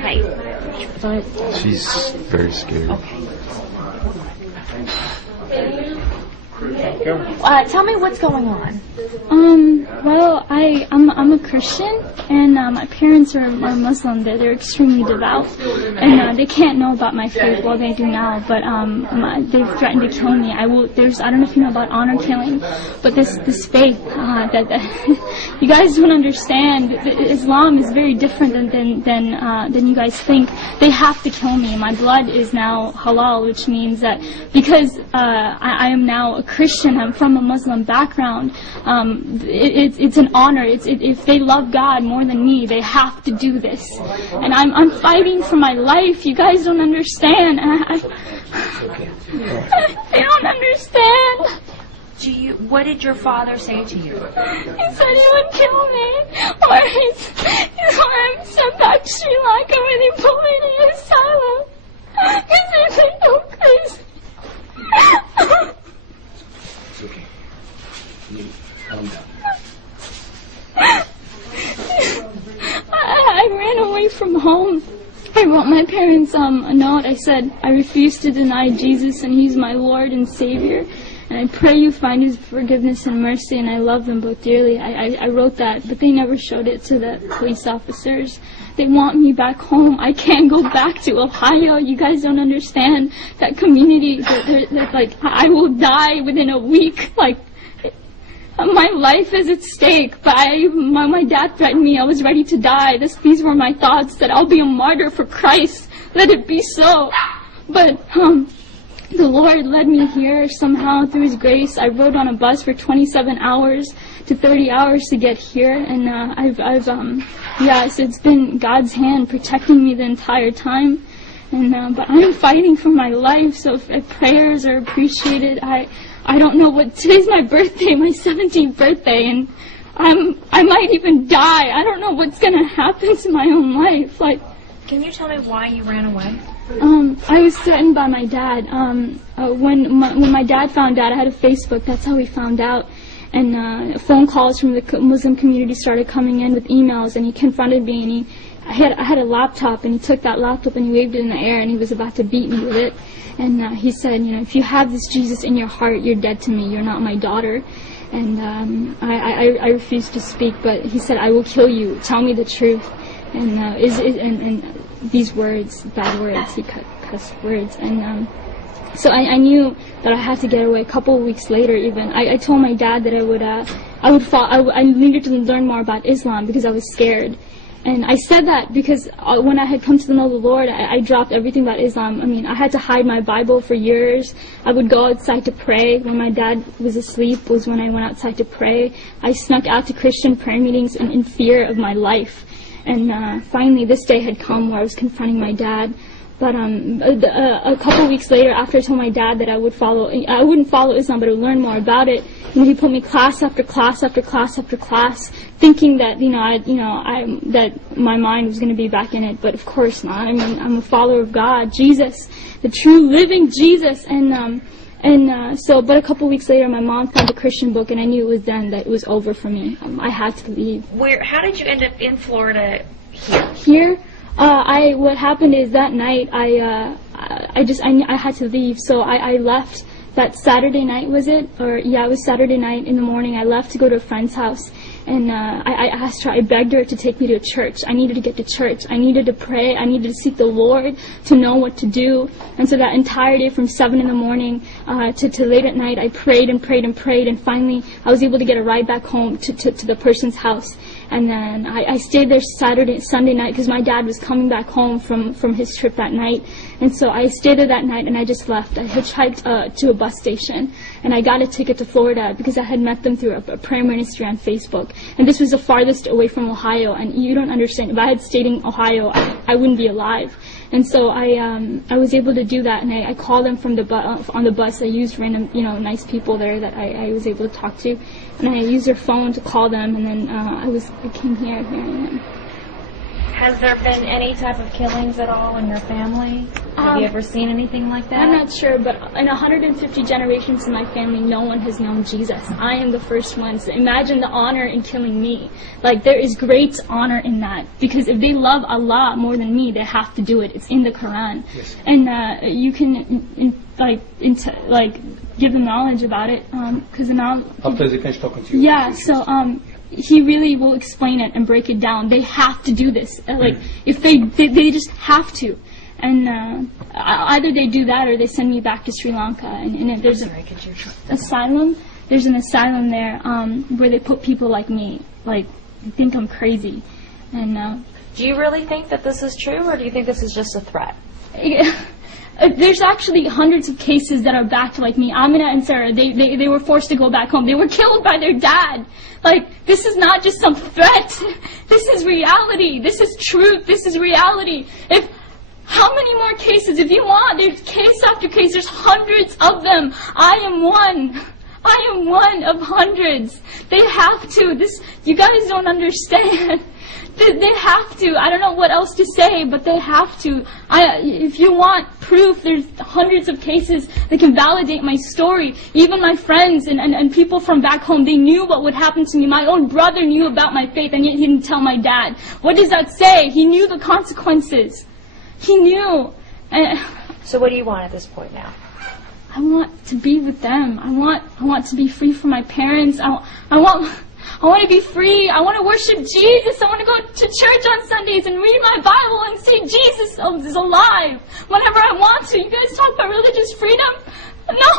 Hi. Go ahead. She's very scared. Tell me what's going on. Well, I'm a Christian, and my parents are Muslim. They're extremely devout, and they can't know about my faith. Well, they do now, but they've threatened to kill me. I don't know if you know about honor killing, but this faith that you guys don't understand. Islam is very different than you guys think. They have to kill me. My blood is now halal, which means that because I am now a Christian, I'm from a Muslim background. It's an honor. If they love God more than me, they have to do this. And I'm fighting for my life. You guys don't understand. I don't understand. What did your father say to you? He said he would kill me, or he's I'm sent back to Sri Lanka where they put me in asylum. He said they go crazy. It's okay. You calm down. I ran away from home. I wrote my parents a note. I said, I refuse to deny Jesus and He's my Lord and Savior. And I pray you find His forgiveness and mercy, and I love them both dearly. I wrote that, but they never showed it to the police officers. They want me back home. I can't go back to Ohio. You guys don't understand that community. That like, I will die within a week. Like, my life is at stake. But my dad threatened me. I was ready to die. These were my thoughts, that I'll be a martyr for Christ. Let it be so. But the Lord led me here somehow through His grace. I rode on a bus for 27 hours to 30 hours to get here, and so it's been God's hand protecting me the entire time. And but I'm fighting for my life, so if prayers are appreciated. I don't know what, today's my birthday, my 17th birthday, and I might even die. I don't know what's gonna happen to my own life. Like, can you tell me why you ran away? I was threatened by my dad. When my dad found out, I had a Facebook. That's how he found out. And phone calls from the Muslim community started coming in with emails, and he confronted me. And I had a laptop, and he took that laptop and he waved it in the air, and he was about to beat me with it. And he said, if you have this Jesus in your heart, you're dead to me. You're not my daughter. And I refused to speak, but he said, I will kill you. Tell me the truth. And these words, bad words, he cussed words, and so I knew that I had to get away. A couple of weeks later, even I told my dad that I needed to learn more about Islam because I was scared. And I said that because when I had come to know the Lord, I dropped everything about Islam. I mean, I had to hide my Bible for years. I would go outside to pray. When my dad was asleep was when I went outside to pray. I snuck out to Christian prayer meetings in fear of my life. And finally, this day had come where I was confronting my dad. But a couple of weeks later, after I told my dad that I wouldn't follow Islam, but I would learn more about it, he put me class after class after class after class, thinking that that my mind was going to be back in it. But of course not. I mean, I'm a follower of God, Jesus, the true living Jesus, but a couple of weeks later, my mom found a Christian book, and I knew it was then that it was over for me. I had to leave. How did you end up in Florida here? Here? What happened is that night I had to leave, so I left that Saturday night, was it? It was Saturday night in the morning. I left to go to a friend's house, and I asked her, I begged her to take me to church. I needed to get to church. I needed to pray. I needed to seek the Lord to know what to do. And so that entire day from 7 in the morning to late at night, I prayed and prayed and prayed, and finally I was able to get a ride back home to the person's house. And then I stayed there Sunday night, because my dad was coming back home from his trip that night. And so I stayed there that night, and I just left. I hitchhiked to a bus station, and I got a ticket to Florida because I had met them through a prayer ministry on Facebook. And this was the farthest away from Ohio, and you don't understand. If I had stayed in Ohio, I wouldn't be alive. And so I was able to do that, and I called them from on the bus. I used random, nice people there that I was able to talk to, and I used their phone to call them, and then I came here. Here I am. Has there been any type of killings at all in your family? Have you ever seen anything like that? I'm not sure, but in 150 generations in my family, no one has known Jesus. I am the first one. So imagine the honor in killing me. Like, there is great honor in that. Because if they love Allah more than me, they have to do it. It's in the Quran. Yes. And you can, give them knowledge about it. Because now... After they finish talking to you. Yeah, so, he really will explain it and break it down. They have to do this. If they just have to. And either they do that or they send me back to Sri Lanka. And if there's an asylum, there's an asylum there where they put people like me. Like, they think I'm crazy. And Do you really think that this is true, or do you think this is just a threat? there's actually hundreds of cases that are backed like me. Amina and Sarah, they were forced to go back home. They were killed by their dad. Like, this is not just some threat. This is reality. This is truth. This is reality. How many more cases? If you want, there's case after case. There's hundreds of them. I am one. I am one of hundreds. They have to. You guys don't understand. They have to. I don't know what else to say, but they have to. If you want proof, there's hundreds of cases that can validate my story. Even my friends and people from back home, they knew what would happen to me. My own brother knew about my faith, and yet he didn't tell my dad. What does that say? He knew the consequences. He knew. So what do you want at this point now? I want to be with them. I want to be free from my parents. I want to be free. I want to worship Jesus. I want to go to church on Sundays and read my Bible and say Jesus is alive whenever I want to. You guys talk about religious freedom? No,